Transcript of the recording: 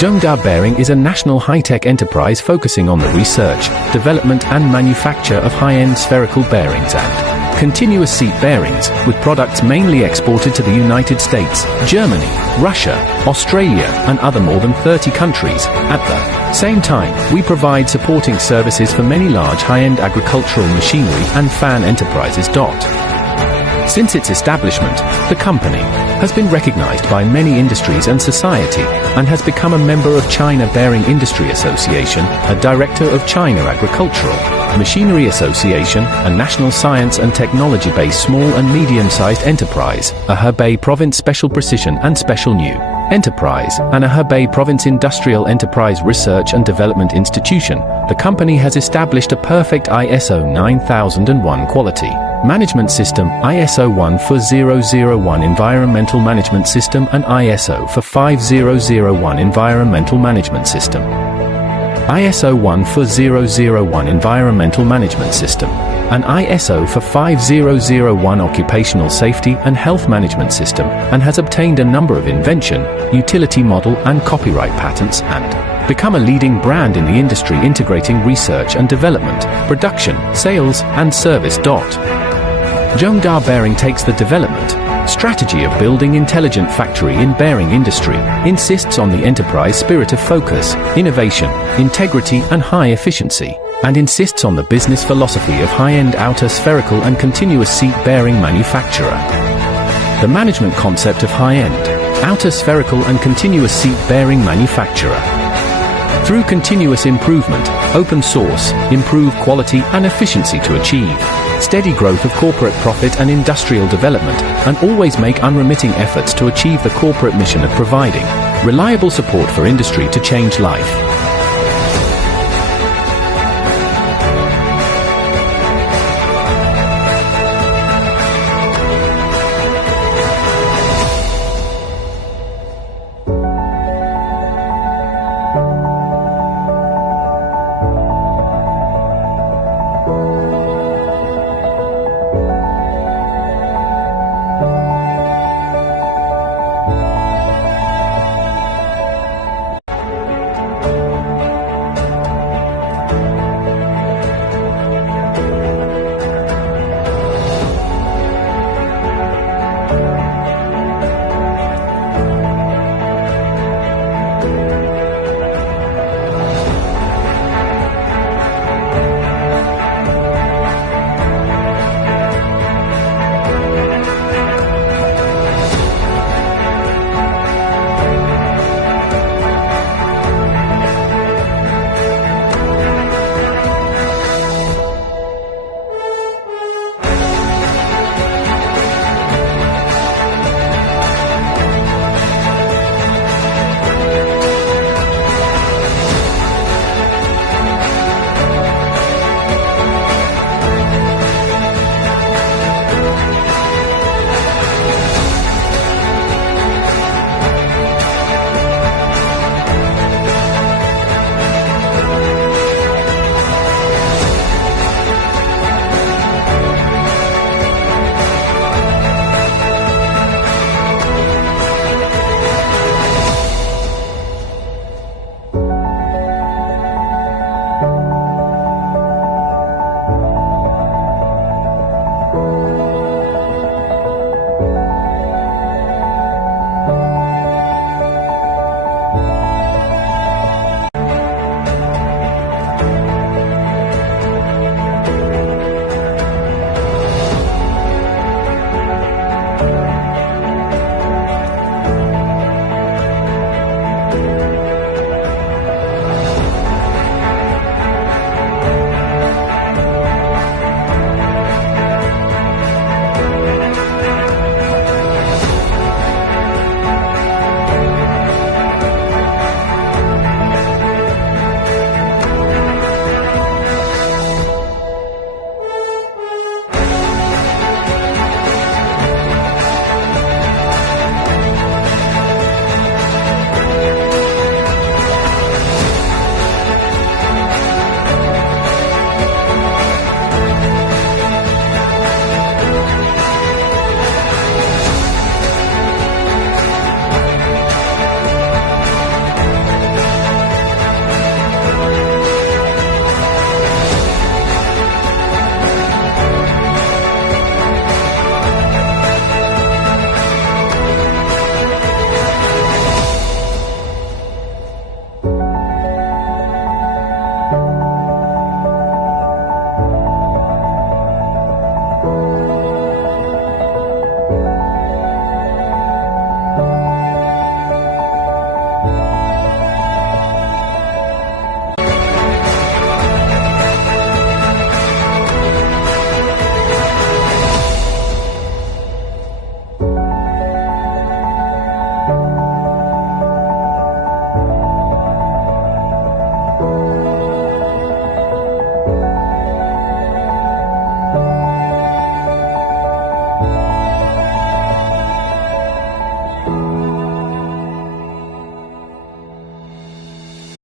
ZhongDa Bearing is a national high-tech enterprise focusing on the research, development and manufacture of high-end spherical bearings and continuous seat bearings, with products mainly exported to the United States, Germany, Russia, Australia and other more than 30 countries. At the same time, we provide supporting services for many large high-end agricultural machinery and fan enterprises. Since its establishment, the company has been recognized by many industries and society, and has become a member of China Bearing Industry Association, a director of China Agricultural Machinery Association, a national science and technology-based small and medium-sized enterprise, a Hebei Province Special Precision and Special New Enterprise, and a Hebei Province Industrial Enterprise Research and Development Institution. The company has established a perfect ISO 9001 quality management system, ISO 14001 environmental management system and ISO 5001 environmental management system. ISO 14001 environmental management system, an ISO 5001 occupational safety and health management system, and has obtained a number of invention, utility model and copyright patents, and become a leading brand in the industry integrating research and development, production, sales and service. ZhongDa Bearing takes the development strategy of building intelligent factory in bearing industry, insists on the enterprise spirit of focus, innovation, integrity and high efficiency, and insists on the business philosophy of high-end outer spherical and continuous seat bearing manufacturer. The management concept of high-end, outer spherical and continuous seat bearing manufacturer. Through continuous improvement, open source, improve quality and efficiency to achieve steady growth of corporate profit and industrial development, and always make unremitting efforts to achieve the corporate mission of providing reliable support for industry to change life.